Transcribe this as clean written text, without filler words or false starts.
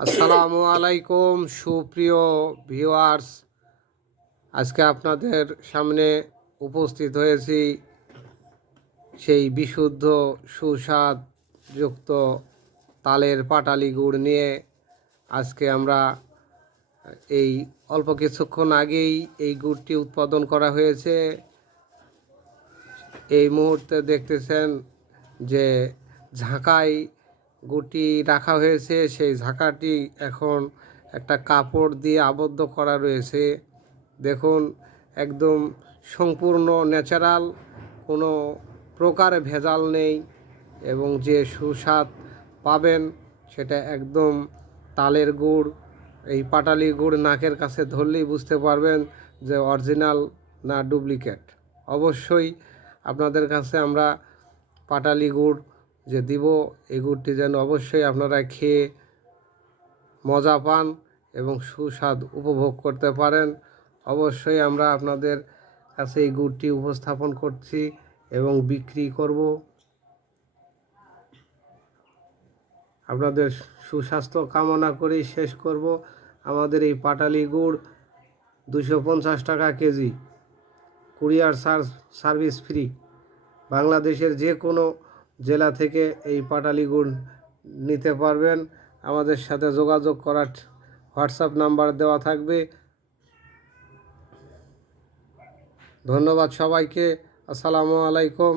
আসসালামু আলাইকুম সুপ্রিয় ভিউয়ার্স, আজকে আপনাদের সামনে উপস্থিত হয়েছি সেই বিশুদ্ধ সুস্বাদযুক্ত তালের পাটালি গুড় নিয়ে। আজকে আমরা এই অল্প কিছুক্ষণ আগেই এই গুড়টি উৎপাদন করা হয়েছে। এই মুহূর্তে দেখতেছেন যে ঝাঁকায় গুটি রাখা হয়েছে, সেই ঝাঁকাটি এখন একটা কাপড় দিয়ে আবদ্ধ করা রয়েছে। দেখুন, একদম সম্পূর্ণ ন্যাচারাল, কোনো প্রকার ভেজাল নেই এবং যে সুস্বাদ পাবেন সেটা একদম তালের গুড়। এই পাটালি গুড় নাকের কাছে ধরলেই বুঝতে পারবেন যে অরিজিনাল না ডুপ্লিকেট। অবশ্যই আপনাদের কাছে আমরা পাটালি গুড় যে দিব, এই গুড়টি যেন অবশ্যই আপনারা খেয়ে মজা পান এবং সুস্বাদ উপভোগ করতে পারেন। অবশ্যই আমরা আপনাদের কাছে এই গুড়টি উপস্থাপন করছি এবং বিক্রি করব। আপনাদের সুস্বাস্থ্য কামনা করেই শেষ করব। আমাদের এই পাটালি গুড় 250 টাকা কেজি, কুরিয়ার সার্ভিস ফ্রি। বাংলাদেশের যে কোনো জেলা থেকে এই পাটালি গুড় নিতে পারবেন। আমাদের সাথে যোগাযোগ করার হোয়াটসঅ্যাপ নাম্বার দেওয়া থাকবে। ধন্যবাদ সবাইকে। আসসালামু আলাইকুম।